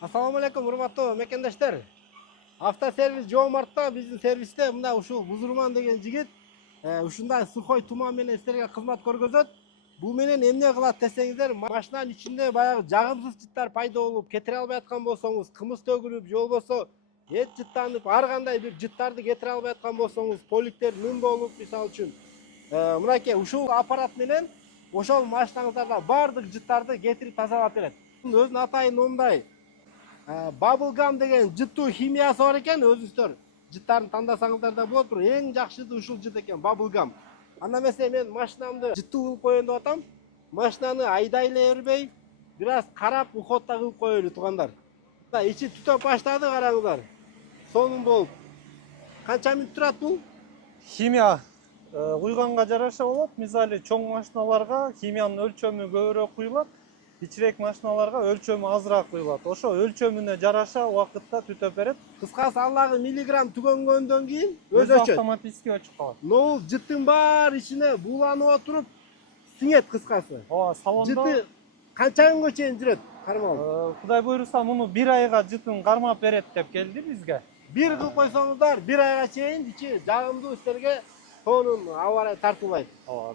Assalamu alaikum, урматтуу мекендештер. Автосервис Жоо Мартта биздин сервисте мына ушул Бузурман деген жигит ушундай сухой туман менен силерге кызмат көргөзөт. Бул менен эмне кылат десеңиздер, машинанын ичинде баягы жагымсыз жыттар пайда болуп, кетире албай аткан болсоңуз, кымыз төгүлүп, же болбосо эт жыттанып, ар кандай бир жыттарды кетире албай аткан болсоңуз, поликтер нун болуп, мисалы үчүн мынакей ушул аппарат менен ошол машинаңыздарда баардык жыттарды кетирип тазалап берет. Өзүнүн атайын номундай Bubblegum деген жыттуу химиясы бар экен, өзүңүздөр жыттарын тандасаңыздар да болот, бирок эң жакшысы ушул жыт экен, Bubblegum. Анда эмесе мен машинамды жыттуу кылып коеюн деп атам. Машинаны айдай эле бербей, бир аз карап, ухотта кылып коелу туугандар. Ичи түтөп баштады, караңыздар. Сонун болуп. Канча мүнөт турат бул? Химия куйганга жараша болот. Мисалы чоң машиналарга химиянын өлчөмү көбүрөөк куюлат. Кичирээк машиналарга өлчөмү азыраак куюлат. Ошо өлчөмүнө жараша убакытта түтөп берет. Кыскасы аллагы миллиграмм түгөнгөндөн кийин өзү өчөт. Автоматически өчүп калат. Бул жыттын баары ичине бууланып отуруп сиңет кыскасы. Ооба, салондо Жыты канча күнгө чейин жүрөт? Кармал. Кудай буйруса муну 1 айга жытын кармап берет деп келди бизге. Бир кылып койсоңуздар, 1 айга чейин ичи жагымдуу силерге сонун аба ырайы тартылбайт.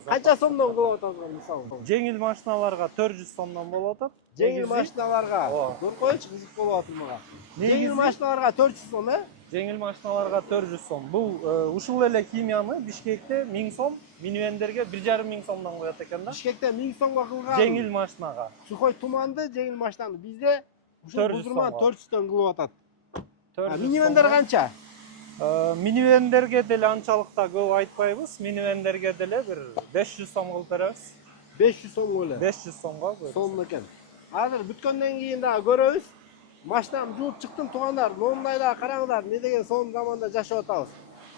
Канча сомдон кылып атасыңар мисалы? Жеңил машиналарга 400 сомдон болуп атат. Жеңил машиналарга. Көрүп койчу, кызык болуп атыр мага. Жеңил машиналарга 400 сом, Жеңил машиналарга 400 сом. Бул ушул эле химияны Бишкекте 1000 сом, минивендерге 1,5 сомдон коет экен да. Бишкекте 1000 сомго кылган. Жеңил машинага. Сухой туманды, жеңил машинаны бизде ушул Бузурман 400дөн кылып атат. Минивендер канча? Минивендерге деле анчалык да көп айтпайбыз. Минивендерге деле бир 500 сом кылып беребиз. 500 сомго эле. 500 сомго. Сонун экен. Азыр бүткөндөн кийин дагы көрөбүз. Машинам жууп чыктым туугандар. Момундай да караңыздар, эмне деген сонун заманда жашап атабыз.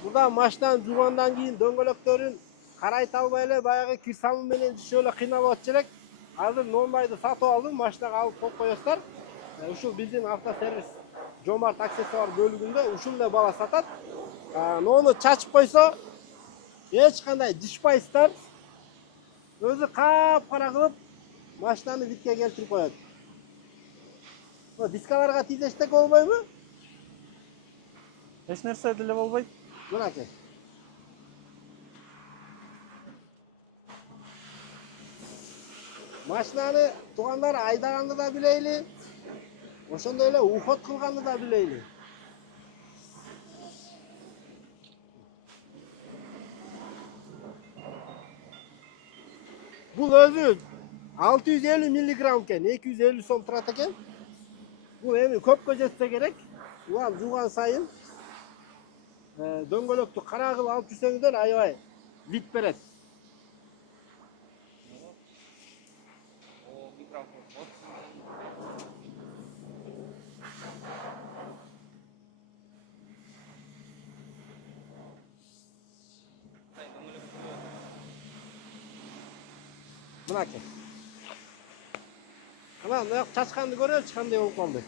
Мурда машинаны жуугандан кийин дөңгөлөктөрүн карайта албай эле баягы кир самын менен жашоо эле кыйналып атчу элек. Азыр момундайды сатып алдым, машинага алып коюп коесуздар. Ушул биздин автосервис Жоо Март аксессуар бөлүгүндө ушул эле бала сатат. Нону чачып койсо эч кандай жышпайсыздар. Өзү кап-кара кылып машинаны битке келтирип коет. Дискаларга тийсештек болбойбу? Эч нерсе деле болбойт. Мынакей. Машинаны туугандар айдаганды да билейли. Ошондой эле ухот кылганды да билейли. Бул өзү 650 миллиграмм экен, 250 сом турат экен. Бул эми көпкө жетсе керек. Улам жууган сайын дөңгөлөктү кара кылып алып жүрсөңүздөр аябай вид берет. Мынакей. Ана мына чачканды көрөбүз, кандай болуп калды.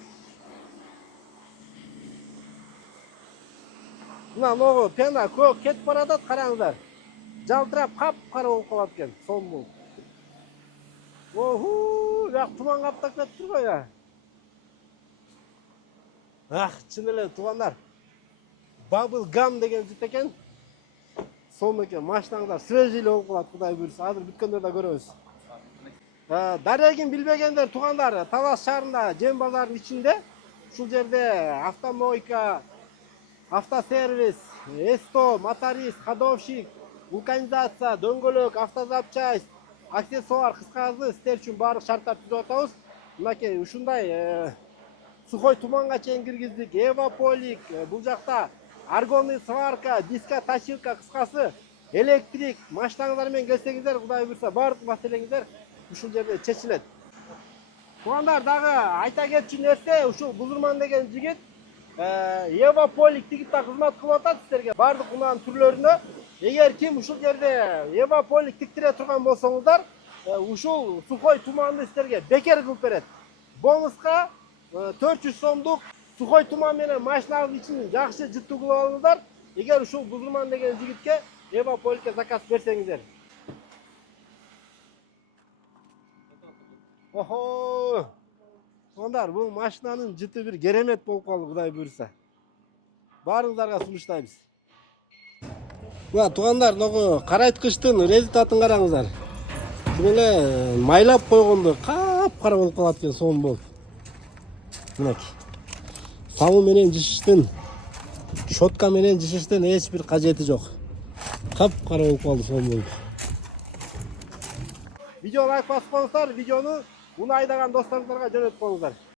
Мына могу пена көк кетип баратат, караңыздар. Жалтырап кап-кара болуп калат экен, сонун болуп. Оху, жак туман каптап кетиптир го я. Чын эле туугандар. Bubblegum деген жыт экен. Сонун экен, машинаңыздар свежий эле болуп калат, кудай буйруса. Азыр бүткөндө да көрөбүз. Дарегин билбегендер туугандар, Талас шаарында Жем базарынын ичинде, ушул жерде автомойка, автосервис, эсто, моторист, ходовщик, вулканизация, дөңгөлөк, автозапчасть, аксессуар, кыскасы силер үчүн баардык шарттар түзүп атабыз. Мынакей ушундай сухой туманга чейин киргиздик, эвополик, бул жакта аргонный сварка, дискоточилка, кыскасы электрик машинаңыздар менен келсеңиздер, кудай буйруса баардык маселеңиздер ушул жерде чечилет. Туугандар, дагы айта кетчү нерсе, ушул Бузурман деген жигит эвополик тигип да кызмат кылып атат силерге баардык унаанын түрлөрүнө. Эгер ким ушул жерде эвополик тиктире турган болсоңуздар, ушул сухой туманды силерге бекер кылып берет. Бонуска 400 сомдук сухой туман менен машинаңыздын ичин жакшы жыттуу кылып алыңыздар. Эгер ушул Бузурман деген жигитке эвополикке заказ берсеңиздер. Охо! Туугандар, бул машинанын жыты бир керемет болуп калды, Кудай буйрса. Баарыңыздарга сунуштайбыз. Мына туугандар, ногу карайткычтын результатын караңыздар. Тим эле майлап койгондо кап-кара болуп калат экен, сом болуп. Мынакей. Саму менен жишиштин, щотка менен жишиштин эч бир кажети жок. Кап-кара болуп калды, сом болуп. Видео лайк басып коюңуздар, видеону уну айдаган досторуңуздарга жөнөтүп коюңуздар.